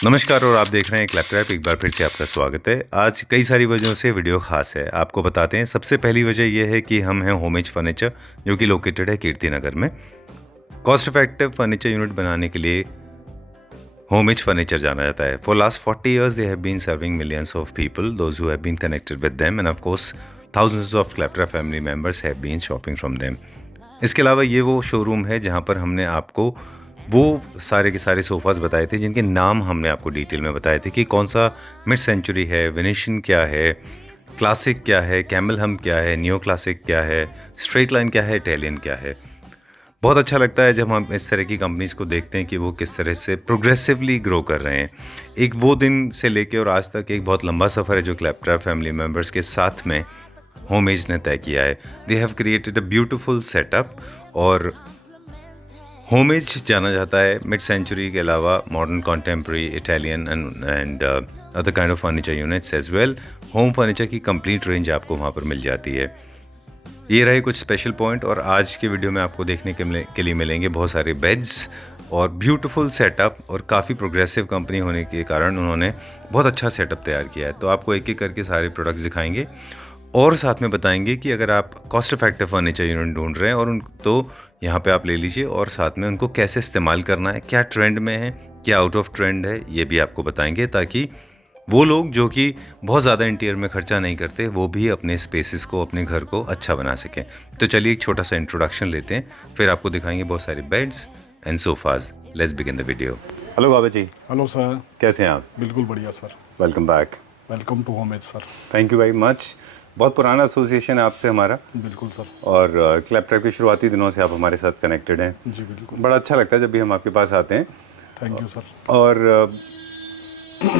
नमस्कार और आप देख रहे हैं क्लैपट्रैप। एक बार फिर से आपका स्वागत है। आज कई सारी वजहों से वीडियो खास है, आपको बताते हैं। सबसे पहली वजह यह है कि हम हैं होमेज फर्नीचर, जो कि लोकेटेड है कीर्ति नगर में। कॉस्ट इफेक्टिव फर्नीचर यूनिट बनाने के लिए होमेज फर्नीचर जाना जाता है। For last 40 years they have been serving millions of people, those who have been connected with them, and of course thousands of Claptrap family members have been shopping from them। इसके अलावा ये वो showroom है जहाँ पर हमने आपको वो सारे के सारे सोफ़ाज़ बताए थे जिनके नाम हमने आपको डिटेल में बताए थे कि कौन सा मिड सेंचुरी है, वेनेशियन क्या है, क्लासिक क्या है, कैमल हम क्या है, नियो क्लासिक क्या है, स्ट्रेट लाइन क्या है, इटालियन क्या है। बहुत अच्छा लगता है जब हम इस तरह की कंपनीज़ को देखते हैं कि वो किस तरह से प्रोग्रेसिवली ग्रो कर रहे हैं। एक वो दिन से लेके और आज तक एक बहुत लंबा सफ़र है जो क्लैपट्रैप फैमिली मेम्बर्स के साथ में होमेज ने तय किया है। They have created a beautiful setup. और होमेज जाना जाता है मिड सेंचुरी के अलावा modern contemporary, Italian and other kind of furniture units as well. Home furniture की कंप्लीट रेंज आपको वहाँ पर मिल जाती है। ये रहे कुछ स्पेशल पॉइंट। और आज के वीडियो में आपको देखने के लिए मिलेंगे बहुत सारे बेड्स और ब्यूटीफुल सेटअप। और काफ़ी प्रोग्रेसिव कंपनी होने के कारण उन्होंने बहुत अच्छा सेटअप तैयार किया है। तो आपको एक एक करके सारे प्रोडक्ट्स दिखाएंगे और साथ में बताएंगे कि अगर आप कॉस्ट इफेक्टिव फर्नीचर यूनिट ढूंढ रहे हैं और उन तो यहाँ पे आप ले लीजिए, और साथ में उनको कैसे इस्तेमाल करना है, क्या ट्रेंड में है, क्या आउट ऑफ ट्रेंड है, ये भी आपको बताएंगे, ताकि वो लोग जो कि बहुत ज़्यादा इंटीरियर में खर्चा नहीं करते वो भी अपने स्पेसेस को, अपने घर को अच्छा बना सकें। तो चलिए एक छोटा सा इंट्रोडक्शन लेते हैं, फिर आपको दिखाएंगे बहुत सारे beds and sofas. Let's begin the video. Hello Baba ji. Hello sir. कैसे हैं आप? बिल्कुल बढ़िया sir. Welcome back. Welcome to Homage sir. Thank you very much. बहुत पुराना एसोसिएशन है आपसे हमारा। बिल्कुल सर। और क्लैपट्रैप के शुरुआती दिनों से आप हमारे साथ कनेक्टेड हैं। जी बिल्कुल। बड़ा अच्छा लगता है जब भी हम आपके पास आते हैं। Thank you sir. और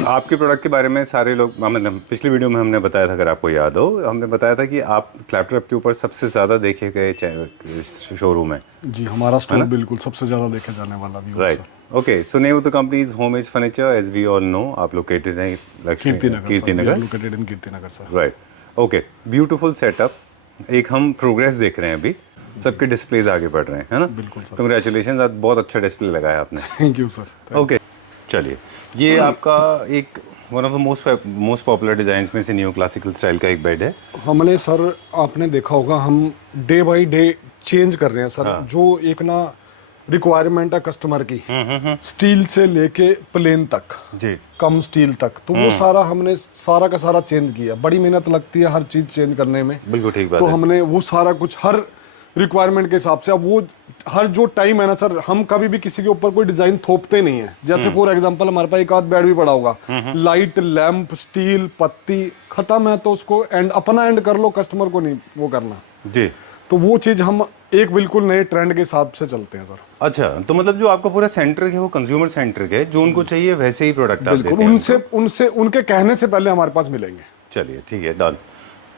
आपके प्रोडक्ट के बारे में सारे लोग, मतलब पिछली वीडियो में हमने बताया था, अगर आपको याद हो, हमने बताया था कि आप क्लैपट्रैप के ऊपर सबसे ज़्यादा देखे गए शोरूम है। जी हमारा स्टोर बिल्कुल सबसे ज़्यादा देखे जाने वाला भी। Right. Okay, so name of the company is Homage furniture. As we all know, आप लोकेटेड हैं Kirti Nagar. Kirti Nagar sir. Right. Okay, beautiful setup. एक हम प्रोग्रेस देख रहे हैं अभी, सबके डिस्प्लेज आगे बढ़ रहे हैं, है ना? बिल्कुल सर। कंग्रेचुलेशन, आज बहुत अच्छा डिस्प्ले लगाया आपने। Thank you sir. ओके, चलिए, ये आपका एक one of the most popular designs में से न्यू क्लासिकल स्टाइल का एक बेड है। हमने सर, आपने देखा होगा, हम डे बाय डे चेंज कर रहे हैं सर। हाँ। जो एक ना रिक्वायरमेंट है कस्टमर की, स्टील से लेके प्लेन तक जी, कम स्टील तक, तो वो सारा हमने सारा का सारा चेंज किया। बड़ी मेहनत लगती है हर चीज चेंज करने में। बिल्कुल ठीक बात तो है। हमने वो सारा कुछ हर रिक्वायरमेंट के हिसाब से, अब वो हर जो टाइम है ना सर, हम कभी भी किसी के ऊपर कोई डिजाइन थोपते नहीं है। जैसे फॉर एग्जांपल हमारे पास एक आध बेड भी पड़ा होगा, लाइट लैंप स्टील पत्ती खत्म है तो उसको एंड अपना एंड कर लो, कस्टमर को नहीं वो करना जी। तो वो चीज हम एक बिल्कुल नए ट्रेंड के हिसाब से चलते हैं सर। अच्छा, तो मतलब जो आपका पूरा सेंटर है वो कंज्यूमर सेंटर है, जो उनको चाहिए वैसे ही प्रोडक्ट आप देते बिल्कुल हैं उनसे उनसे उनके कहने से पहले हमारे पास मिलेंगे। चलिए ठीक है, डन।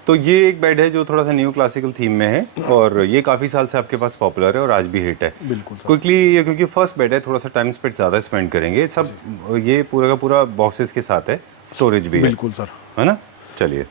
तो ये एक बेड है जो थोड़ा सा न्यू क्लासिकल थीम में है, और ये काफ़ी साल से आपके पास पॉपुलर है और आज भी हिट है। बिल्कुल सर। क्विकली, ये क्योंकि फर्स्ट बेड है, थोड़ा सा टाइम स्पेंड ज़्यादा स्पेंड करेंगे। सब ये पूरा का पूरा बॉक्सेस के साथ है, स्टोरेज भी है, बिल्कुल सर। है ना? चलिए,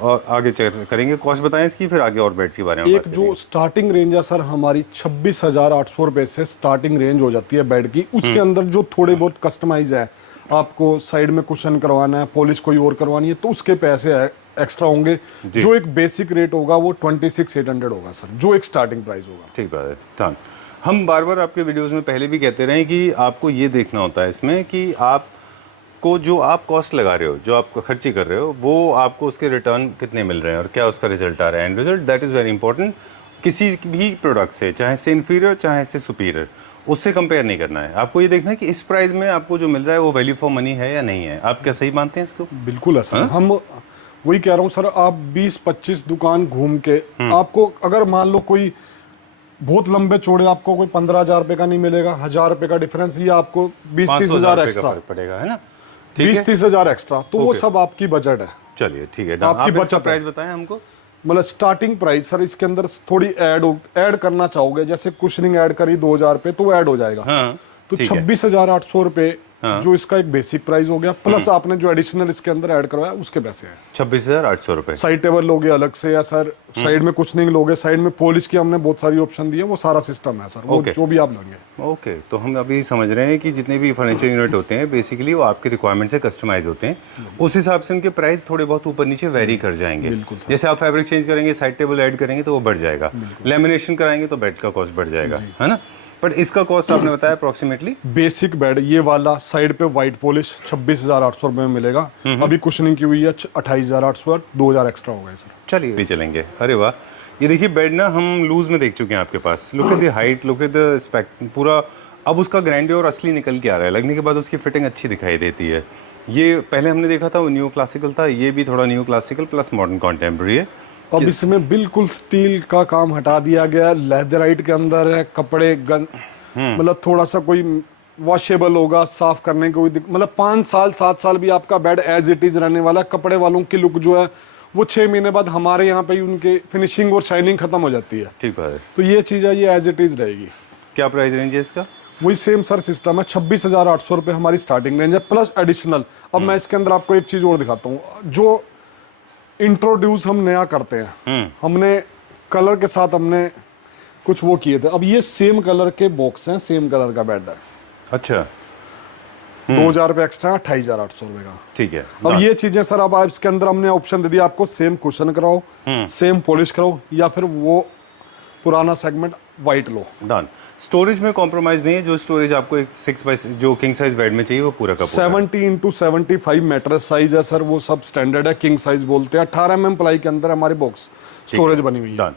और आगे चर्चा करेंगे। कॉस्ट बताएं इसकी, फिर आगे और बेड्स के बारे में एक बात जो करेंगे। स्टार्टिंग रेंज है सर हमारी 26,800 रुपए से स्टार्टिंग रेंज हो जाती है बेड की। उसके अंदर जो थोड़े बहुत कस्टमाइज है, आपको साइड में कुशन करवाना है, पॉलिश कोई और करवानी है, तो उसके पैसे एक्स्ट्रा होंगे। जो एक बेसिक रेट होगा वो 26,800 होगा सर, जो एक स्टार्टिंग प्राइस होगा। ठीक बात है, डन। हम बार बार आपके वीडियोस में पहले भी कहते रहे कि आपको ये देखना होता है इसमें कि आप को जो आप कॉस्ट लगा रहे हो, जो आप खर्ची कर रहे हो, वो आपको उसके रिटर्न कितने मिल रहे हैं और क्या उसका रिजल्ट आ रहा है। And result, that is very important. किसी भी प्रोडक्ट से, चाहे से इन्फीरियर चाहे से सुपीरियर, उससे कंपेयर नहीं करना है। आपको ये देखना है कि इस प्राइस में आपको जो मिल रहा है वो वैल्यू फॉर मनी है या नहीं है। आप क्या सही मानते हैं इसको? बिल्कुल है सर। हम वही कह रहा हूँ सर, आप 20-25 दुकान घूम के आपको अगर मान लो कोई बहुत लंबे चौड़े आपको कोई 15,000 रुपए का नहीं मिलेगा, 1,000 रुपए का डिफरेंस, ये आपको 20-30 हजार एक्स्ट्रा पड़ेगा, है ना? 20-30 हजार एक्स्ट्रा, तो वो सब आपकी बजट है। चलिए ठीक है, आपकी आप इसका बचत प्राइस बताएं हमको। मतलब स्टार्टिंग प्राइस सर, इसके अंदर थोड़ी ऐड करना चाहोगे, जैसे कुशनिंग ऐड करी 2,000 रुपए तो वो ऐड हो जाएगा। हाँ, तो ठीक है। 26,800 रुपए हाँ। जो इसका एक बेसिक प्राइस हो गया, प्लस आपने जो एडिशनल इसके अंदर ऐड करवाया उसके पैसे हैं। 26,800 रुपये। साइड टेबल लोगे अलग से या सर साइड में कुछ नहीं लोगे, साइड में पॉलिश की हमने बहुत सारी ऑप्शन दी है, वो सारा सिस्टम है सर, वो Okay. जो भी आप लेंगे। ओके, तो हम अभी समझ रहे हैं कि जितने भी फर्नीचर यूनिट होते हैं बेसिकली वो आपके रिक्वायरमेंट से कस्टमाइज होते हैं, उस हिसाब से उनके प्राइस थोड़े बहुत ऊपर नीचे वेरी कर जाएंगे। बिल्कुल सर। जैसे आप फैब्रिक चेंज करेंगे, साइड टेबल ऐड करेंगे तो वो बढ़ जाएगा, लेमिनेशन कराएंगे तो बेड का कॉस्ट बढ़ जाएगा, है ना। बट इसका कॉस्ट आपने बताया अप्रोक्सीमेटली बेसिक बेड ये वाला साइड पे व्हाइट पॉलिश 26,800 रुपये में मिलेगा। अभी कुशनिंग की हुई है 28,800, 2,000 एक्स्ट्रा हो गए सर। चलिए भी चलेंगे। अरे वाह, ये देखिए बेड ना हम लूज में देख चुके हैं आपके पास, look at the height, look at the aspect, पूरा अब उसका ग्रैंडियर असली निकल के आ रहा है, लगने के बाद उसकी फिटिंग अच्छी दिखाई देती है। ये पहले हमने देखा था वो न्यू क्लासिकल था, ये भी थोड़ा new classical plus modern contemporary है। अब इसमें बिल्कुल स्टील का काम हटा दिया गया, लेदराइट के अंदर है, कपड़े गन मतलब थोड़ा सा कोई वॉशेबल होगा, साफ करने की कोई मतलब 5 साल 7 साल भी आपका बेड एज इट इज रहने वाला। कपड़े वालों की लुक जो है वो 6 महीने बाद हमारे यहाँ पे ही उनके फिनिशिंग और शाइनिंग खत्म हो जाती है। ठीक है, तो ये चीज़ है, ये एज इट इज रहेगी। क्या प्राइस रेंज है इसका? वही सेम सर सिस्टम है, 26,800 रुपये हमारी स्टार्टिंग रेंज है प्लस एडिशनल। अब मैं इसके अंदर आपको एक चीज़ और दिखाता हूँ जो इंट्रोड्यूस हम नया करते हैं। हमने कलर के साथ हमने कुछ वो किए थे। अब ये सेम कलर के बॉक्स हैं, सेम कलर का बेड है। अच्छा, 2,000 रुपये एक्स्ट्रा, 28,800 रुपये का। ठीक है। अब ये चीजें सर अब आप इसके अंदर हमने ऑप्शन दे दिया आपको, सेम कुशन कराओ, सेम पॉलिश कराओ, या फिर वो पुराना सेगमेंट वाइट लो। डन। स्टोरेज में कॉम्प्रोमाइज नहीं है, जो स्टोरेज आपको एक 6x जो किंग साइज बेड में चाहिए वो पूरा का पूरा 70x75 मैट्रेस साइज है सर, वो सब स्टैंडर्ड है, किंग साइज बोलते हैं। 18 mm प्लाई के अंदर हमारे बॉक्स स्टोरेज बनी हुई है। डन।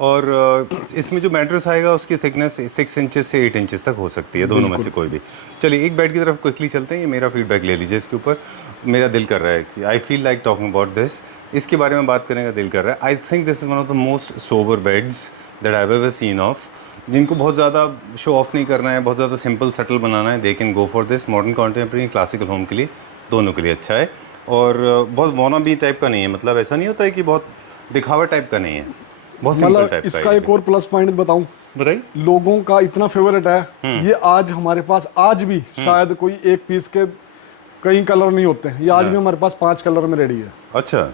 और इसमें जो मैट्रेस आएगा उसकी थिकनेस 6 इंचेस से 8 इंचेस तक हो सकती है, दोनों में से कोई भी। चलिए एक बेड की तरफ क्विकली चलते हैं, ये मेरा फीडबैक ले लीजिए इसके ऊपर। मेरा दिल कर रहा है कि I feel like talking about this, इसके बारे में बात करने का दिल कर रहा है। I think this is one of the most sober beds that I have ever seen of. जिनको बहुत ज़्यादा शो ऑफ नहीं करना है, बहुत ज़्यादा सिंपल सटल बनाना है, they can go for this. Modern contemporary classical home के लिए, दोनों के लिए अच्छा है। और बहुत वॉना भी टाइप का नहीं है, मतलब ऐसा नहीं होता है कि बहुत दिखावा टाइप का नहीं है, बहुत सिंपल मतलब टाइप का इसका है। एक और प्लस पॉइंट बताऊं, बताइए। लोगों का इतना फेवरेट है ये, आज हमारे पास आज भी शायद कोई एक पीस के कई कलर नहीं होते हैं, ये आज भी हमारे पास 5 कलर में रेडी है। अच्छा,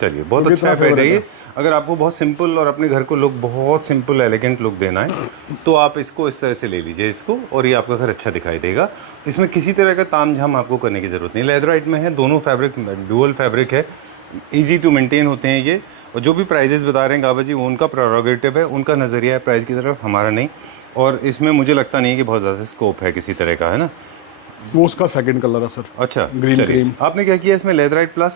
चलिए बहुत अच्छा बेड है ये। अगर आपको बहुत सिंपल और अपने घर को लुक बहुत सिंपल एलिगेंट लुक देना है तो आप इसको इस तरह से ले लीजिए इसको, और ये आपका घर अच्छा दिखाई देगा। इसमें किसी तरह का तामझाम आपको करने की ज़रूरत नहीं। लेदराइट में है, दोनों फैब्रिक डुअल फैब्रिक है, इजी टू मेंटेन होते हैं ये। और जो भी प्राइजेस बता रहे हैं गाबा जी, वो उनका प्रोरोगेटिव है, उनका नज़रिया है प्राइस की तरफ, हमारा नहीं। और इसमें मुझे लगता नहीं कि बहुत ज़्यादा स्कोप है किसी तरह का, है ना। वो उसका सेकंड कलर है सर। अच्छा, ग्रीन क्रीम। आपने क्या किया इसमें, लेदराइट प्लस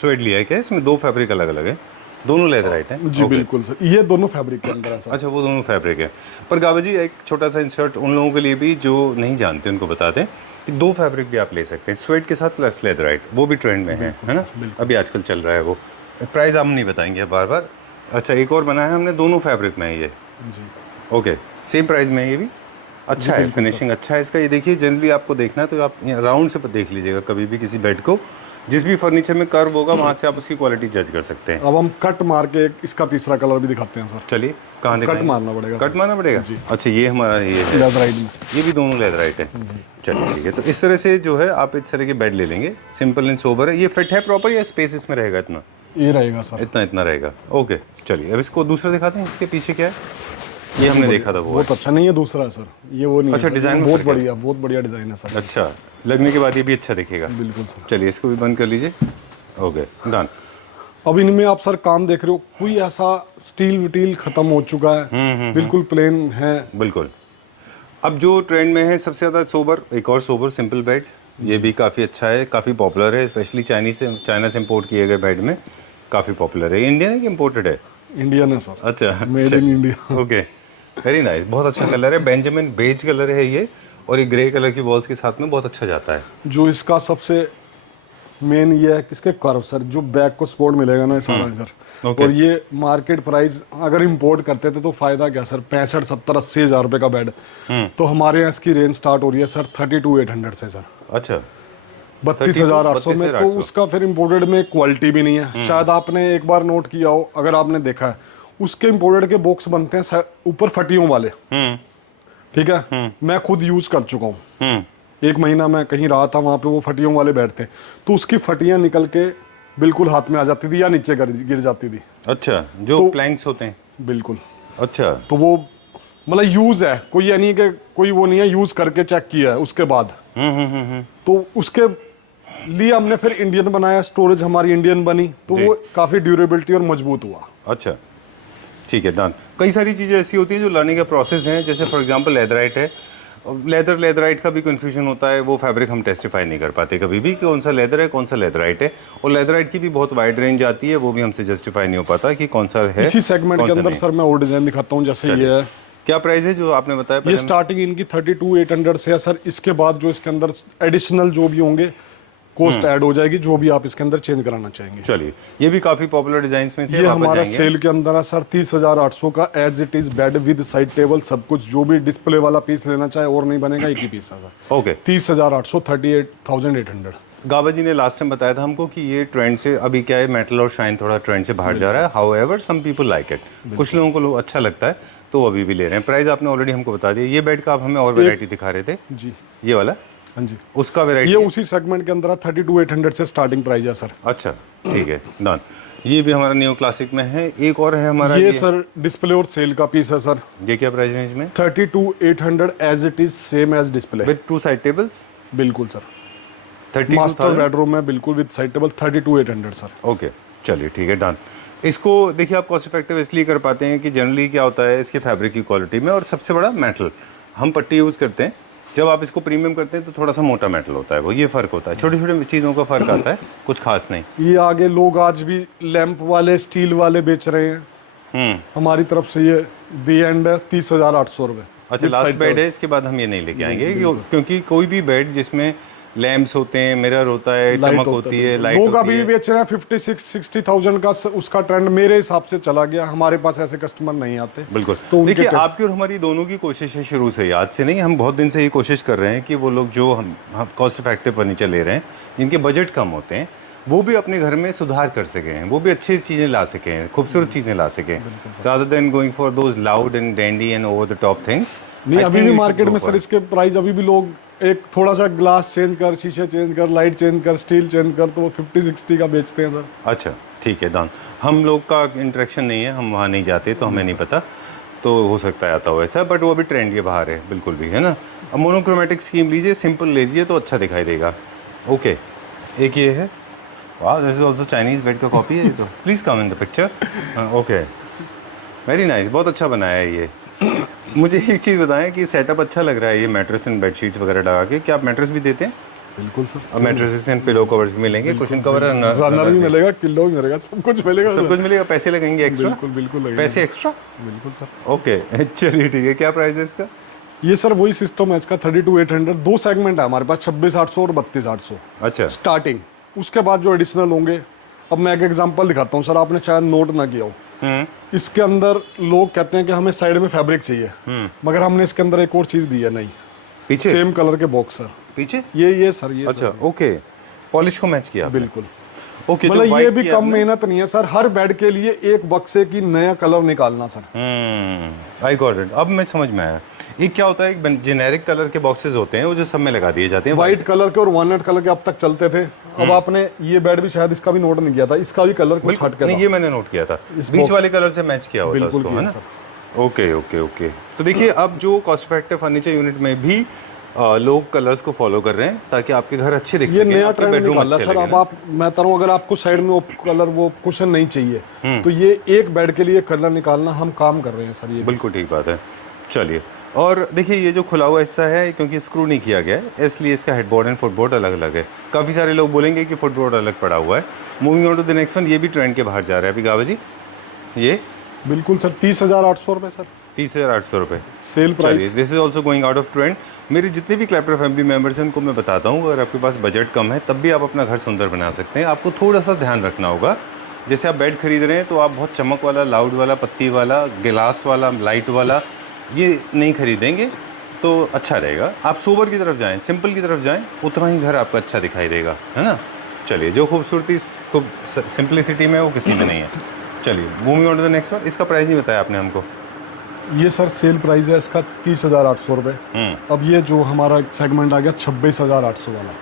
स्वेड लिया है क्या? इसमें 2 फैब्रिक अलग अलग है, दोनों लेदराइट है? जी बिल्कुल सर, ये दोनों फैब्रिक के अंदर है सर। अच्छा, वो दोनों फैब्रिक है। पर गाबा जी एक छोटा सा इंसर्ट उन लोगों के लिए भी जो नहीं जानते उनको बता दें कि 2 फैब्रिक भी आप ले सकते हैं, स्वेड के साथ प्लस लेदराइट, वो भी ट्रेंड में है ना, अभी आजकल चल रहा है वो। प्राइस हम नहीं बताएंगे बार बार। अच्छा, एक और बनाया है हमने, दोनों फैब्रिक में है ये जी। ओके, सेम प्राइस में है ये भी। अच्छा है, फिनिशिंग अच्छा है इसका। ये देखिए, जनरली आपको देखना है तो आप राउंड से देख लीजिएगा कभी भी किसी बेड को, जिस भी फर्नीचर में कर्व होगा वहाँ से आप उसकी क्वालिटी जज कर सकते हैं। अब हम कट मार के इसका तीसरा कलर भी दिखाते हैं सर। चलिए, कहाँ कट दिखाएंगे? मारना पड़ेगा। कट मारना पड़ेगा। अच्छा, ये हमारा ये है लेदराइट में, ये भी दोनों लेदराइट है। चलिए ठीक है, तो इस तरह से जो है आप इस तरह के बेड ले लेंगे, सिंपल एंड सोबर है। ये फिट है प्रॉपर या स्पेस इसमें रहेगा इतना? ये रहेगा सर, इतना रहेगा। ओके, चलिए अब इसको दूसरा दिखाते हैं। इसके पीछे क्या है? ये हमने देखा था वो। बहुत अच्छा नहीं है, दूसरा है सर, ये वो नहीं अच्छा, है। डिजाइन बहुत बढ़िया, बहुत बढ़िया डिजाइन है सर। अच्छा, लगने के बाद ये भी अच्छा दिखेगा। बिल्कुल सर। चलिए इसको भी बंद कर लीजिए। Okay, done. अब इनमें आप सर काम देख रहे हो, कोई ऐसा स्टील विटील खत्म हो चुका है, बिल्कुल प्लेन है। बिल्कुल। अब जो ट्रेंड में है सबसे ज़्यादा सोबर, एक और सोबर सिंपल बेड, ये भी काफ़ी अच्छा है, काफ़ी पॉपुलर है, स्पेशली चाइना से इंपोर्ट किए गए बेड में काफ़ी पॉपुलर है। इंडियन है कि इम्पोर्टेड है? इंडियन है सर। अच्छा, made in India. Okay, very nice, बहुत अच्छा कलर है, बेंजामिन बेज कलर है ये, और ये ग्रे कलर की वॉल्स के साथ में बहुत अच्छा जाता है। जो इसका सबसे मेन ये है कि इसके कर्व सर, जो बैक को सपोर्ट मिलेगा ना सारा सर। Okay. और ये मार्केट प्राइस अगर इंपोर्ट करते थे तो फायदा क्या सर, 65, 70, 80 हज़ार रुपए का बेड, तो हमारे यहाँ इसकी रेंज स्टार्ट हो रही है सर 32,800 से सर। अच्छा, 32,800 में, तो उसका फिर इम्पोर्टेड में क्वालिटी भी नहीं है। शायद आपने एक बार नोट किया हो, अगर आपने देखा है, उसके इम्पोर्टेड के बॉक्स बनते हैं ऊपर फटियों वाले, ठीक है, मैं खुद यूज कर चुका हूँ। एक महीना मैं कहीं रहा था, वहाँ पे वो फटियों वाले बेड थे, तो उसकी फटियाँ निकल के बिल्कुल हाथ में आ जाती थी या नीचे गिर जाती थी। अच्छा, जो तो प्लैंक्स होते हैं। बिल्कुल। अच्छा। तो वो मतलब यूज़ है, कोई ये नहीं कि कोई वो नहीं है, यूज़ करके चेक किया है उसके बाद। तो उसके लिए हमने फिर इंडियन बनाया, स्टोरेज हमारी इंडियन बनी, तो जी। वो काफ़ी ड्यूरेबिलिटी और मजबूत हुआ। अच्छा, ठीक है, डन। कई सारी चीज़ें ऐसी होती हैं जो लर्निंग का प्रोसेस है, जैसे फॉर एग्जांपल लेदराइट है। लेदराइट का भी कन्फ्यूजन होता है, वो फैब्रिक हम टेस्टिफाई नहीं कर पाते कभी भी कि कौन सा लेदर है कौन सा लेदराइट है, और लेदराइट की भी बहुत वाइड रेंज आती है, वो भी हमसे जस्टिफाई नहीं हो पाता कि कौन सा है इसी सेगमेंट कौन के सा अंदर नहीं। सर मैं और डिजाइन दिखाता हूँ, जैसे चलिए। ये है। क्या प्राइस है जो आपने बताया ये पहले? स्टार्टिंग इनकी 32,800 से है सर। इसके बाद जो इसके अंदर एडिशनल जो भी होंगे कॉस्ट ऐड हो जाएगी, जो भी आप इसके अंदर चेंज कराना चाहेंगे। चलिए, ये भी काफ़ी पॉपुलर डिजाइन में से ये वापस हमारा जाएंगे। सेल के अंदर है सर, 30,800 का as it is bed with side table सब कुछ। जो भी डिस्प्ले वाला पीस लेना चाहे और नहीं बनेगा, एक ही पीस है सर। ओके। 30,800, 38,800। गाबा जी ने लास्ट टाइम बताया था हमको कि ये ट्रेंड से अभी क्या है, मेटल और शाइन थोड़ा ट्रेंड से बाहर जा रहा है। However some people like it, कुछ लोगों को अच्छा लगता है तो वो अभी भी ले रहे हैं। प्राइस आपने ऑलरेडी हमको बता दिया। ये बेड का आप हमें और वैरायटी दिखा रहे थे। जी ये वाला, हाँ जी, उसका वैरायटी ये उसी सेगमेंट के अंदर है। 32,800 से स्टार्टिंग प्राइस है सर। अच्छा, ठीक है, डन। ये भी हमारा न्यू क्लासिक में है। एक और है हमारा ये सर डिस्प्ले और सेल का पीस है सर। ये क्या प्राइस रेंज में? 32,800 as it is, same as display with 2 side tables. बिल्कुल सर। 32,000 मास्टर बेडरूम है बिल्कुल with side table. 32,800 sir. Okay, चलिए ठीक है, डन। इसको देखिए, आप कॉस्ट इफेक्टिव इसलिए कर पाते हैं कि जनरली क्या होता है इसके फैब्रिक की क्वालिटी में, और सबसे बड़ा मेटल, हम पट्टी यूज़ करते हैं। जब आप इसको प्रीमियम करते हैं तो थोड़ा सा मोटा मेटल होता है, वो ये फ़र्क होता है। छोटी छोटी चीज़ों का फ़र्क आता है, कुछ खास नहीं। ये आगे लोग आज भी लैंप वाले स्टील वाले बेच रहे हैं, हमारी तरफ से ये दी एंड है 30,800 रुपये। अच्छा, लास्ट बेड है, इसके बाद हम ये नहीं लेके आएंगे क्योंकि कोई भी बेड जिसमें लैंप्स होते हैं, मिरर होता है, चमक होती है, लाइट लोग होती अभी भी है। बेच रहे हैं 50-60,000 का। उसका ट्रेंड मेरे हिसाब से चला गया। हमारे पास ऐसे कस्टमर नहीं आते। बिल्कुल। तो देखिए, आपकी और हमारी दोनों की कोशिश है शुरू से, आज से नहीं, हम बहुत दिन से ये कोशिश कर रहे हैं कि वो लोग जो हम कॉस्ट इफेक्टिव फर्नीचर ले रहे हैं, जिनके बजट कम होते हैं, वो भी अपने घर में सुधार कर सकें, वो भी अच्छी चीज़ें ला सकें, खूबसूरत चीज़ें ला सकें, rather than going for those loud and dandy and over the top things. नहीं, अभी भी मार्केट में सर इसके प्राइस अभी भी लोग एक थोड़ा सा ग्लास चेंज कर, शीशे चेंज कर, लाइट चेंज कर, स्टील चेंज कर, तो वो 50-60 का बेचते हैं सर। अच्छा, ठीक है, डन। हम लोग का इंटरेक्शन नहीं है, हम वहाँ नहीं जाते तो हमें नहीं पता, तो हो सकता है आता हो ऐसा, बट वो अभी ट्रेंड के बाहर है बिल्कुल भी, है ना। अब मोनोक्रोमेटिक स्कीम लीजिए, सिंपल लीजिए तो अच्छा दिखाई देगा। ओके, एक ये है, वाह, this is also Chinese bed का कॉपी है ये तो। Please come in the picture. Okay, very nice, बहुत अच्छा बनाया है ये। मुझे एक चीज़ बताएं कि सेटअप अच्छा लग रहा है ये मैट्रेस एंड बेडशीट्स वगैरह लगा के। क्या आप मैट्रेस भी देते हैं? बिल्कुल सर। और मैट्रेसेस एंड पिलो कवर्स भी मिलेंगे, कुशन कवर, रनर भी मिलेगा, किलो भी मिलेगा, सब कुछ मिलेगा, सब कुछ मिलेगा। पैसे लगेंगे एक्स्ट्रा? बिल्कुल बिल्कुल लगेगा। पैसे एक्स्ट्रा? बिल्कुल सर। ओके, चलिए ठीक है। क्या प्राइस है इसका? ये सर वही सिस्टम है इसका, 32,800। दो सेगमेंट है हमारे पास, 26,800 और 32,800 अच्छा, स्टार्टिंग। उसके बाद जो एडिशनल होंगे, अब मैं एक एग्जांपल दिखाता हूँ सर, आपने शायद नोट ना किया हो। इसके अंदर लोग कहते हैं कि हमें साइड में फैब्रिक चाहिए, मगर हमने इसके अंदर एक और चीज दी है। नहीं, पीछे सेम कलर के बॉक्स सर, पीछे ये सर, ये अच्छा, ओके, पॉलिश को मैच किया आपने। बिल्कुल। ओके, तो मतलब ये white भी किया कम आपने? मेहनत नहीं है सर, हर बेड के लिए एक बक्से की नया कलर निकालना सर। आई गॉट इट, अब मैं समझ में आया। ये क्या होता है, एक जेनेरिक कलर के बॉक्सेस होते हैं वो जो सब में लगा दिए जाते हैं। व्हाइट कलर के और वॉलनट कलर के अब तक चलते थे। अब आपने ये बेड भी शायद इसका भी नोट नहीं किया था, इसका भी कलर कुछ हट के नहीं, था। ये मैंने नोट किया था, इस बीच box- वाले कलर से मैच किया होता है बिल्कुल उसको, है किया ना। सर। Okay okay okay. तो देखिए, अब जो कॉस्ट इफेक्टिव फर्नीचर यूनिट में भी लोग कलर्स को फॉलो कर रहे हैं ताकि आपके घर अच्छे दिख ये सकें, नया आपके ट्रेंड बेडरूम निकाला अच्छे सर। लगे अब ना। आप, मैं बता रहा हूँ, अगर आपको साइड में वो कलर, वो कुशन नहीं चाहिए, तो ये एक बेड के लिए कलर निकालना हम काम कर रहे हैं सर। ये बिल्कुल ठीक बात है। चलिए, और देखिए, ये जो खुला हुआ हिस्सा है क्योंकि स्क्रू नहीं किया गया है, इसलिए इसका हेडबोर्ड एंड फुटबोर्ड अलग अलग है। काफ़ी सारे लोग बोलेंगे कि फुटबोर्ड अलग पड़ा हुआ है। Moving on to the next one, ये भी ट्रेंड के बाहर जा रहा है अभी गावा जी। ये बिल्कुल सर, 30,800 रुपये सर, 30,800 रुपये sale price. This is also going out of trend. मेरे जितने भी क्लैपर फैमिली मेम्बर्स हैं उनको मैं बताता हूँ, अगर आपके पास बजट कम है तब भी आप अपना घर सुंदर बना सकते हैं। आपको थोड़ा सा ध्यान रखना होगा। जैसे आप बेड खरीद रहे हैं तो आप बहुत चमक वाला, लाउड वाला, पत्ती वाला, गिलास वाला, लाइट वाला ये नहीं खरीदेंगे तो अच्छा रहेगा। आप सोबर की तरफ जाएं, सिंपल की तरफ जाएं, उतना ही घर आपका अच्छा दिखाई देगा, है ना। चलिए, जो खूबसूरती खूब सिंपलिसिटी में है वो किसी में नहीं है। चलिए, moving on to the next one. इसका प्राइस नहीं बताया आपने हमको। ये सर सेल प्राइस है इसका 30,800 रुपये। अब ये जो हमारा सेगमेंट आ गया 26,800 वाला,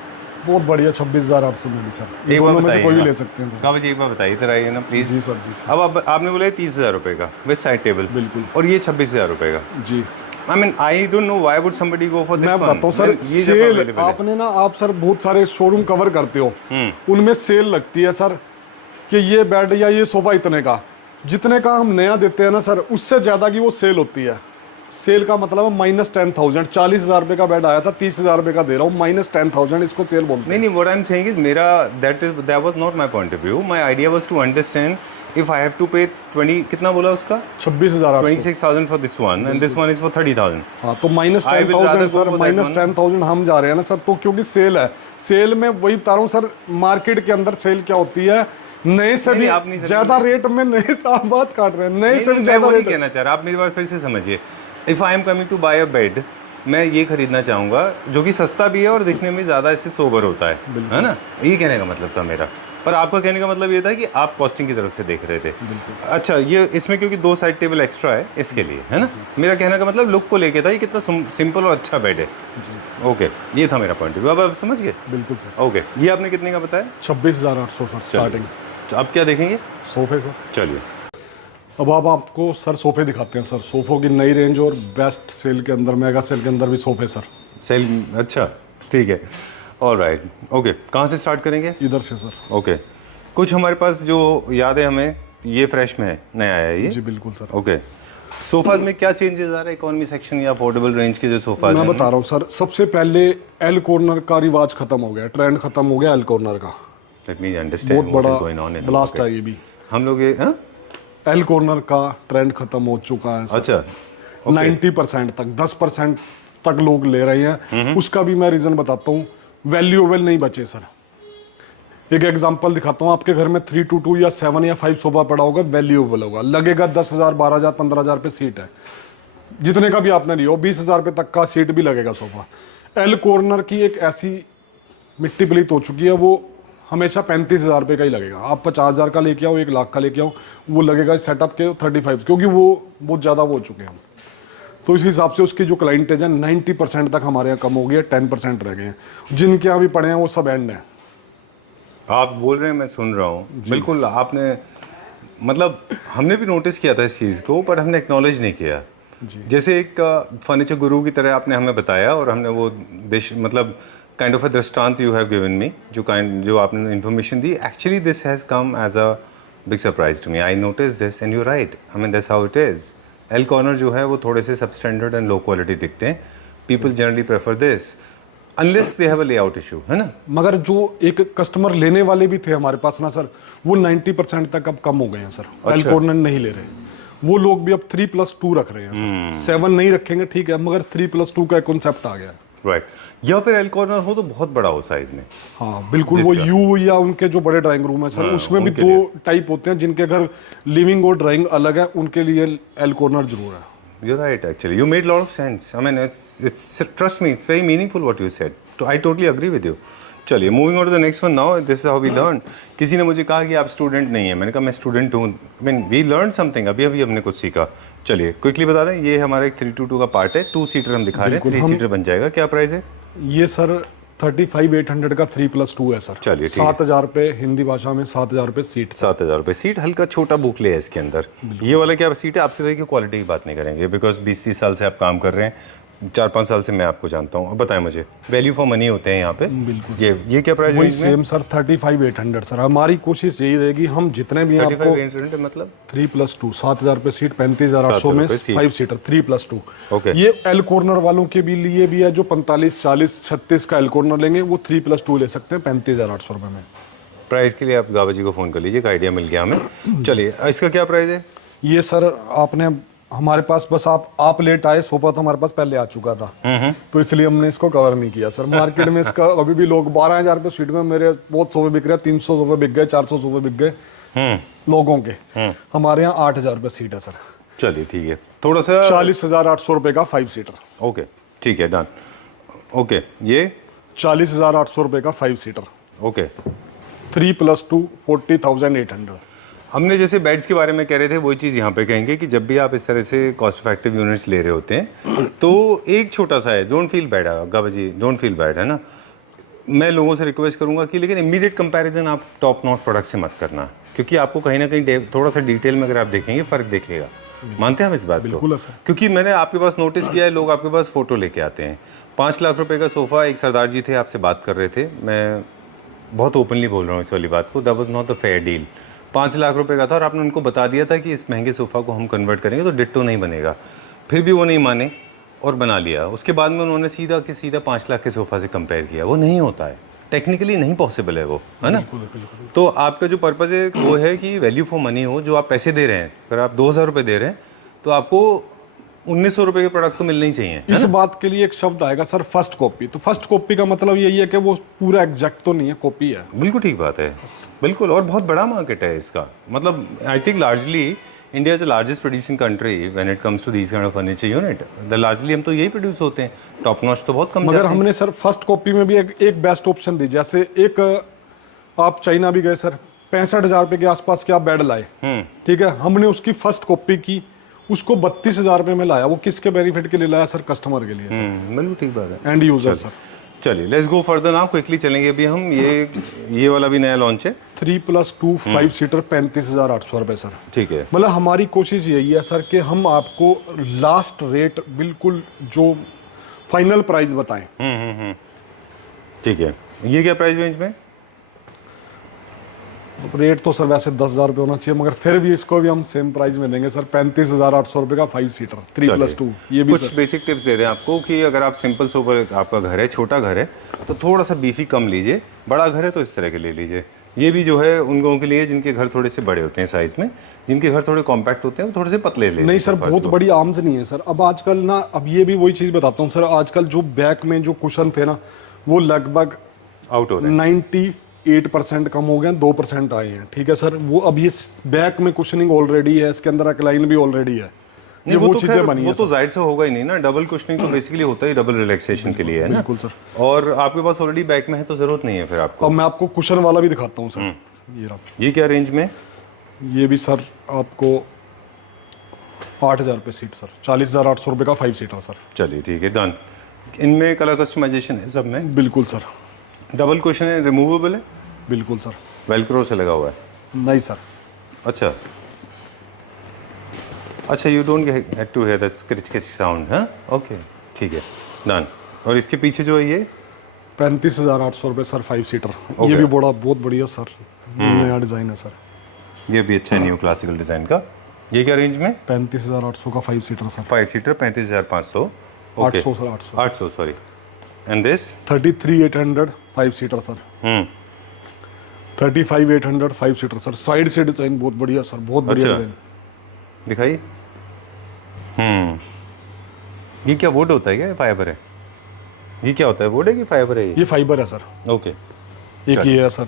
बहुत बढ़िया 26,800 में भी सर, एक बार दोनों में से बताइए कोई भी ना। ले सकते हैं सर। कावड़ जी एक बार बताइए इधर आइए ना प्लीज। जी सर, जी सर। अब आपने बोला 30,000 रुपये का विद साइड टेबल, बिल्कुल। और ये 26,000 रुपये का। जी I mean I don't know why would somebody go for this main one. बताता हूँ सर, सेल आपने ना, आप सर बहुत सारे शोरूम कवर करते हो, उनमें सेल लगती है सर कि ये बेड या ये सोफा इतने का, जितने का हम नया देते हैं ना सर, उससे ज़्यादा की वो सेल होती है। सेल का मतलब है -10,000। 40,000 रुपये का बेड आया था, 30,000 रुपये का दे रहा हूँ, -10,000, इसको सेल बोलते हैं। नहीं नहीं, what I am saying is मेरा that was not my point of view. My idea was to understand if I have to pay 20 कितना बोला उसका 26,000 26,000 for this one and this one is for 30,000। हाँ, तो -10,000 सर, -10,000 हम जा रहे हैं ना सर, तो क्योंकि सेल है। सेल में वही बता रहा हूँ सर, मार्केट के अंदर सेल क्या होती है, नए से भी ज्यादा रेट में, नए साल बात काट रहे हैं, नए से भी ज्यादा रेट कहना चाह रहा, आप मेरी बात फिर से समझिए। If I am coming to buy a bed, मैं ये खरीदना चाहूंगा जो कि सस्ता भी है और दिखने में ज़्यादा इससे सोबर होता है ना, ये कहने का मतलब था मेरा। पर आपका कहने का मतलब ये था कि आप कॉस्टिंग की तरफ से देख रहे थे। अच्छा, ये इसमें क्योंकि 2 साइड टेबल एक्स्ट्रा है इसके लिए, है ना। मेरा कहने का मतलब लुक को लेके था, ये कितना सिंपल और अच्छा बेड है। ओके, ये था मेरा पॉइंट ऑफ व्यू। अब आप समझ गए? बिल्कुल सर। ओके, ये आपने कितने का बताया? 26,800 सर स्टार्टिंग। अब क्या देखेंगे? सोफे सर। चलिए, अब आप आपको सर सोफे दिखाते हैं सर, सोफों की नई रेंज और बेस्ट सेल के अंदर, मेगा सेल के अंदर भी सोफे सर। सेल, अच्छा ठीक है, ऑलराइट। ओके, कहाँ से स्टार्ट करेंगे? इधर से सर। ओके, कुछ हमारे पास जो याद है हमें, ये फ्रेश में है, नया आया है ये। जी बिल्कुल सर। ओके, सोफाज में क्या चेंजेस आ रहा है? इकोनॉमी सेक्शन या अफोर्डेबल रेंज के जो सोफाज मैं हैं? बता रहा हूँ सर, सबसे पहले एल कॉर्नर का रिवाज खत्म हो गया, ट्रेंड खत्म हो गया एल कॉर्नर का। लेट मी अंडरस्टैंड बहुत बड़ा ब्लास्ट है ये भी। हम लोग ये, हाँ? एल कॉर्नर का ट्रेंड खत्म हो चुका है सर। अच्छा, 90% तक, 10% तक लोग ले रहे हैं। उसका भी मैं रीजन बताता हूँ, वैल्यूएबल नहीं बचे सर। एक एग्जांपल दिखाता हूँ, आपके घर में 322 या 7 या 5 सोफा पड़ा होगा, वैल्यूएबल होगा, लगेगा 10,000, 12,000, 15,000 पे सीट है, जितने का भी आपने लिया हो, 20,000 रुपये तक का सीट भी लगेगा सोफा। एल कॉर्नर की एक ऐसी मिट्टी पलीत हो चुकी है, वो हमेशा 35,000 रुपये का ही लगेगा। आप 50,000 का लेके आओ, 1 लाख का लेके आओ, वो लगेगा सेटअप के 35, क्योंकि वो बहुत ज़्यादा वो हो चुके हैं हम। तो इस हिसाब से उसकी जो क्लाइंटेज है 90% तक हमारे यहाँ कम हो गई है, 10% रह गए हैं। जिनके यहाँ भी पड़े हैं वो सब एंड है। आप बोल रहे हैं, मैं सुन रहा हूँ, बिल्कुल। आपने मतलब हमने भी नोटिस किया था इस चीज़ को, पर हमने एक्नॉलेज नहीं किया। जैसे एक फर्नीचर गुरु की तरह आपने हमें बताया, और हमने वो मतलब काइंड ऑफ अ दृष्टांत यू हैव गिवन मी, जो आपने इन्फॉर्मेशन दी, actually this has come as a big surprise to me. I notice this and you right, I mean that's how it is. L corner जो है वो थोड़े से सब स्टैंडर्ड एंड लो क्वालिटी दिखते हैं। People generally prefer this unless they have a layout issue, है ना। मगर जो एक कस्टमर लेने वाले भी थे हमारे पास ना सर, वो 90% तक अब कम हो गए हैं सर। एल कॉर्नर नहीं ले रहे वो लोग भी, अब 3+2 रख रहे हैं सर। 7 नहीं रखेंगे ठीक है, मगर 3+2 का कॉन्सेप्ट आ गया है। राइट, या फिर एल कॉर्नर हो तो बहुत बड़ा हो साइज में। हाँ बिल्कुल, वो यू या उनके जो बड़े ड्राइंग रूम है सर, उसमें भी 2 टाइप होते हैं। जिनके घर लिविंग और ड्राइंग अलग है, उनके लिए एल कॉर्नर जरूर है। You're right, actually. You made a lot of sense. I mean, trust me, it's very meaningful what you said. So I totally agree with you. चलिए, moving on to the next one now. This is how we learn. किसी ने मुझे कहा कि आप student नहीं है, मैंने कहा मैं स्टूडेंट हूँ। I mean, we learned something. अभी हमने कुछ सीखा। चलिए, क्विकली बता दें, ये हमारा एक 322 का पार्ट है। 2 सीटर हम दिखा रहे हैं, 3 सीटर बन जाएगा। क्या प्राइस है? ये सर 35,800 का 3+2 है सर। चलिए, 7,000 रुपये हिंदी भाषा में, 7,000 रुपये सीट। 7,000 रुपये सीट, हल्का छोटा बुकले है इसके अंदर। ये वाला क्या सीट है? आपसे देखिए क्वालिटी की बात नहीं करेंगे, बिकॉज 20-30 साल से आप काम कर रहे हैं, 4-5 साल से मैं आपको जानता हूँ। अब बताएं मुझे, वैल्यू फॉर मनी होते हैं यहाँ पे। बिल्कुल। ये क्या प्राइस है? वही सेम सर 35,800 सर। हमारी कोशिश यही रहेगी, हम जितने भी आपको 35,800 मतलब 3+2, 7,000 रुपये सीट, 35,800 में 5 सीटर 3+2। ओके, ये एल कॉर्नर वालों के भी लिए भी है, जो 45, 40, 36 का एल कॉर्नर लेंगे, वो 3+2 ले सकते हैं 35,800 रुपये में। प्राइस के लिए आप गावा जी को फ़ोन कर लीजिए, एक आइडिया मिल गया हमें। चलिए, इसका क्या प्राइस है? ये सर आपने हमारे पास बस आप लेट आए, सोफा तो हमारे पास पहले आ चुका था, तो इसलिए हमने इसको कवर नहीं किया सर। मार्केट में इसका अभी भी लोग 12,000 रुपये सीट में, मेरे बहुत सोफे बिक रहे हैं, 300 सोफे बिक गए, 400 सोफे बिक गए लोगों के। हमारे यहाँ 8,000 रुपये सीट है सर। चलिए ठीक है, थोड़ा सा 40,800 रुपये का 5 सीटर। ओके ठीक है, डन। ओके, ये 40,800 रुपये का 5 सीटर। ओके, 3+2 40,800। हमने जैसे बेड्स के बारे में कह रहे थे, वही चीज़ यहाँ पे कहेंगे कि जब भी आप इस तरह से कॉस्ट इफेक्टिव यूनिट्स ले रहे होते हैं तो एक छोटा सा है, don't feel bad Gaba ji, don't feel bad, है ना। मैं लोगों से रिक्वेस्ट करूंगा कि लेकिन इमीडिएट कंपैरिजन आप टॉप नॉट प्रोडक्ट से मत करना, क्योंकि आपको कहीं ना कहीं थोड़ा सा डिटेल में अगर आप देखेंगे फ़र्क देखेगा। मानते हैं हम इस बात बिल्कुल को? सर। क्योंकि मैंने आपके पास नोटिस किया है, लोग आपके पास फ़ोटो लेके आते हैं। 5 लाख रुपए का सोफ़ा, एक सरदार जी थे आपसे बात कर रहे थे, मैं बहुत ओपनली बोल रहा हूँ इस वाली बात को, that was not a fair deal. 5 lakh रुपए का था और आपने उनको बता दिया था कि इस महंगे सोफ़ा को हम कन्वर्ट करेंगे तो डिट्टो नहीं बनेगा। फिर भी वो नहीं माने और बना लिया। उसके बाद में उन्होंने सीधा 5 लाख के सोफ़ा से कंपेयर किया। वो नहीं होता है, टेक्निकली नहीं पॉसिबल है वो, है ना। तो आपका जो पर्पज़ है वो है कि वैल्यू फॉर मनी हो। जो आप पैसे दे रहे हैं, अगर आप 2000 रुपये दे रहे हैं तो आपको 1900 रुपये के प्रोडक्ट तो मिलने ही चाहिए। इस बात के लिए एक शब्द आएगा सर, फर्स्ट कॉपी। तो फर्स्ट कॉपी का मतलब यही है कि वो पूरा एग्जैक्ट तो नहीं है, कॉपी है। बिल्कुल ठीक बात है, बिल्कुल। और बहुत बड़ा मार्केट है इसका, मतलब I think largely India is the largest producing country when it comes to these kind of furniture unit. Largely हम तो यही प्रोड्यूस होते हैं, टॉप नॉच तो बहुत कम मगर जाते हैं। हमने सर फर्स्ट कॉपी में भी एक बेस्ट ऑप्शन दी। जैसे एक आप चाइना भी गए सर, 65,000 रुपये के आसपास के आप बेड लाए, ठीक है, हमने उसकी फर्स्ट कॉपी की, उसको 32,000 रुपये में लाया। वो किसके बेनिफिट के लिए लाया सर? कस्टमर के लिए सर, बिल्कुल ठीक बात है, एंड यूजर सर। चलिए let's go further now, quickly चलेंगे अभी हम। ये वाला भी नया लॉन्च है, 3+2 5 सीटर 35,800 रुपये सर। ठीक है। मतलब हमारी कोशिश यही है सर कि हम आपको लास्ट रेट बिल्कुल जो फाइनल प्राइस बताएं। ठीक है। ये क्या प्राइस रेंज में? रेट तो सर वैसे 10,000 रुपये होना चाहिए, मगर फिर भी इसको भी हम सेम प्राइस में देंगे सर, 35,800 रुपये का 5 सीटर 3+2। ये भी कुछ बेसिक टिप्स दे दें आपको कि अगर आप सिंपल सोफा, आपका घर है, छोटा घर है, तो थोड़ा सा बीफी कम लीजिए। बड़ा घर है तो इस तरह के ले लीजिए। ये भी जो है उन लोगों के लिए जिनके घर थोड़े से बड़े होते हैं साइज में, जिनके घर थोड़े कॉम्पैक्ट होते हैं, वो थोड़े से पतले ले। नहीं सर, बहुत बड़ी आर्म्स नहीं है सर। अब आजकल ना, अब ये भी वही चीज़ बताता हूँ सर, आजकल जो बैक में जो कुशन थे ना, वो लगभग आउट हो रहे हैं। 98% कम हो गए, 2% आए हैं, ठीक है सर। वो अब ये बैक में कुशनिंग ऑलरेडी है, इसके अंदर अकलाइन भी ऑलरेडी है। ये वो तो चीज़ें बनी वो है तो जाहिर से होगा ही नहीं ना। डबल कुशनिंग तो बेसिकली होता ही डबल रिलैक्सेशन के लिए है ना। बिल्कुल सर। और आपके पास ऑलरेडी बैक में है तो जरूरत नहीं है फिर आपको। अब मैं आपको कुशन वाला भी दिखाता हूँ सर। ये रहा, ये क्या रेंज में? ये भी सर आपको 8,000 रुपये सीट सर, 40,800 रुपये का 5 सीटर सर। चलिए ठीक है, डन। इनमें कलर कस्टमाइजेशन है सब में? बिल्कुल सर। डबल कुशन है, रिमूवेबल है? बिल्कुल सर। वेलक्रो से लगा हुआ है? नहीं सर। अच्छा अच्छा, you don't get to hear that screech sound, हाँ, ओके ठीक है, डन। और इसके पीछे जो है ये 35,800 रुपये सर 5 सीटर। ये भी बहुत बढ़िया सर, नया डिज़ाइन है सर। ये भी अच्छा है, न्यू क्लासिकल डिज़ाइन का। ये क्या रेंज में? 35,800 का 5 seater sir. 5 seater 35,500। 800 sir, 800 sorry. And this 33,800 5 seater sir. 35,800 5 seater sir. Side से डिजाइन बहुत बढ़िया सर, बहुत बढ़िया अच्छा। डिजाइन। दिखाइए। ये क्या वुड होता है क्या, फाइबर है? ये क्या होता है, वुड है कि फाइबर है ये फाइबर है सर। ओके। एक ये है सर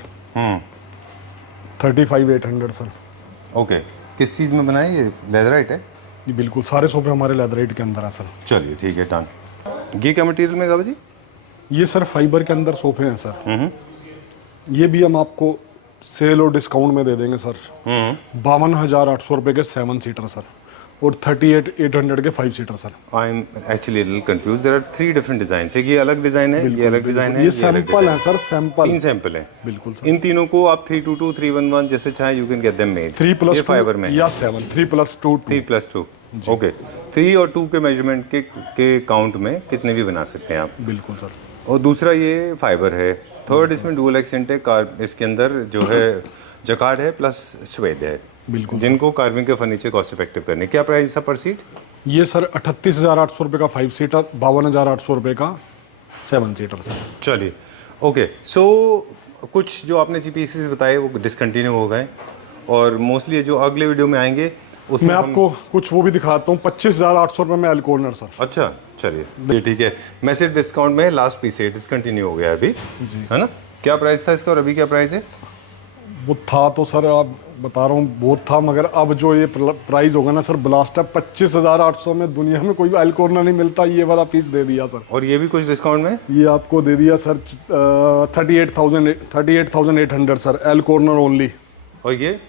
35,800 सर। ओके। किस चीज़ में बनाए ये? लेदराइट है? ये बिल्कुल सारे सोफे हमारे लेदराइट के अंदर है सर। चलिए ठीक है, डन। ये क्या मटेरियल में गाबा जी? ये सर फाइबर के अंदर सोफे हैं सर। ये भी हम आपको सेल और डिस्काउंट में दे देंगे सर। 52,800 रुपये के 7 सीटर सर, और 38,800 के 5 seater sir. I am actually little confuse, there are 3 different design है। ये अलग डिजाइन है, ये अलग डिजाइन है, ये सैंपल है सर, सैंपल। 3 सैंपल है। बिल्कुल सर। इन तीनों को आप 322, 311 जैसे चाहे you can get them made. 3+2 fibre में या 7, 3+2 3+2। ओके। 3 और 2 के मेजरमेंट के काउंट में कितने भी बना सकते हैं आप। बिल्कुल सर। और दूसरा ये फाइबर है। थर्ड इसमें डुअल एक्सेंट है, इसके अंदर जो है जकार्ड है प्लस स्वेद है। बिल्कुल। जिनको कार्विंग के फर्नीचर कॉस्ट इफेक्टिव करने। क्या प्राइस था पर सीट? ये सर 38,800 रुपये का 5 सीटर, 52,800 रुपये का 7 सीटर सर। चलिए ओके। सो कुछ जो आपने पीसेस बताए वो डिसकंटिन्यू हो गए, और मोस्टली जो अगले वीडियो में आएंगे उसमें मैं आपको कुछ वो भी दिखाता हूँ। 25,800 रुपये में एल कॉर्नर सर। अच्छा चलिए ठीक है। मैसेज डिस्काउंट में लास्ट पीस है, डिसकंटिन्यू हो गया अभी, है ना। क्या प्राइस था इसका और अभी क्या प्राइस है? वो था तो सर, आप बता रहा हूँ बहुत था, मगर अब जो ये प्राइस होगा ना सर, ब्लास्ट है 25,800 में। दुनिया में कोई एल कॉर्नर नहीं मिलता, ये वाला पीस दे दिया सर। और ये भी कुछ डिस्काउंट में ये आपको दे दिया sir 38,800 sir, L corner only. और ये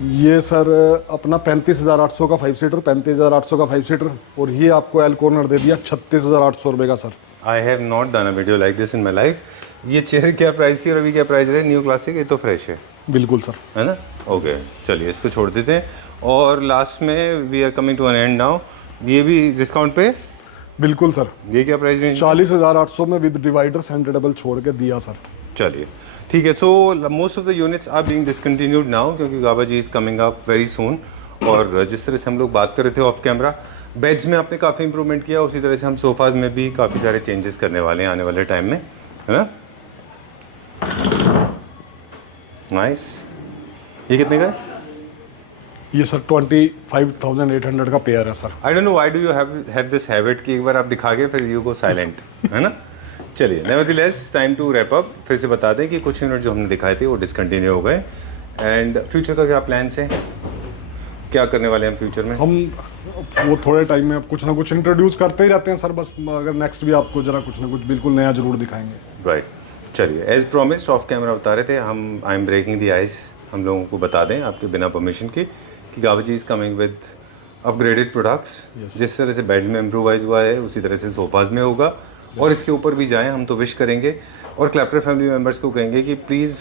ये सर अपना 35,800 का 5 सीटर, 35,800 का 5 सीटर, और ये आपको एल कॉर्नर दे दिया 36,800 रुपये का sir. I have not done a video like this in my life. ये चेयर क्या प्राइस थी और अभी क्या प्राइस है? न्यू क्लासिक, ये तो फ्रेश है, बिल्कुल सर। है ना? ओके, चलिए इसको छोड़ देते हैं और लास्ट में we are coming to an end now. ये भी डिस्काउंट पे? बिल्कुल सर। ये क्या प्राइस रेंज? 40,800 में विद डिवाइडर सेंटर टेबल छोड़ के दिया सर। चलिए ठीक है। So most of the units are being discontinued now क्योंकि Gaba ji is coming up very soon. और जिस तरह से हम लोग बात कर रहे थे ऑफ कैमरा, बेड्स में आपने काफ़ी इंप्रूवमेंट किया, उसी तरह से हम सोफाज में भी काफ़ी सारे चेंजेस करने वाले हैं आने वाले टाइम में, है ना? नाइस। ये कितने का है? ये सर 25,800 का पेयर है sir. I don't know why do you have this habit कि एक बार आप दिखा के फिर यू गो साइलेंट, है ना? चलिए, नेवरदीलेस टाइम टू रैप अप। फिर से बता दें कि कुछ यूनिट जो हमने दिखाए थे वो डिसकंटिन्यू हो गए। एंड फ्यूचर का क्या प्लान्स है, क्या करने वाले हैं फ्यूचर में? हम वो थोड़े टाइम में अब कुछ ना कुछ इंट्रोड्यूस करते ही रहते हैं सर, बस अगर नेक्स्ट भी आपको जरा कुछ ना कुछ बिल्कुल नया जरूर दिखाएंगे। राइट, चलिए एज प्रोमिस्ड ऑफ कैमरा बता रहे थे हम, I am breaking the ice, हम लोगों को बता दें आपके बिना परमिशन के कि Gaba ji is coming with upgraded products. जिस तरह से बेड्स में इम्प्रोवाइज हुआ है उसी तरह से सोफाज में होगा, और इसके ऊपर भी जाएं हम तो विश करेंगे। और क्लैप्टर फैमिली मेम्बर्स को कहेंगे कि प्लीज़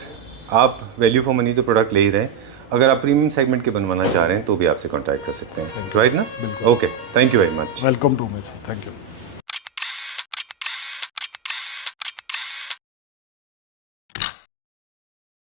आप वैल्यू फॉर मनी तो प्रोडक्ट ले ही रहे हैं, अगर आप प्रीमियम सेगमेंट के बनवाना चाह रहे हैं तो भी आपसे कॉन्टैक्ट कर सकते हैं, राइट ना? Okay, thank you very much. Welcome to me sir, thank you.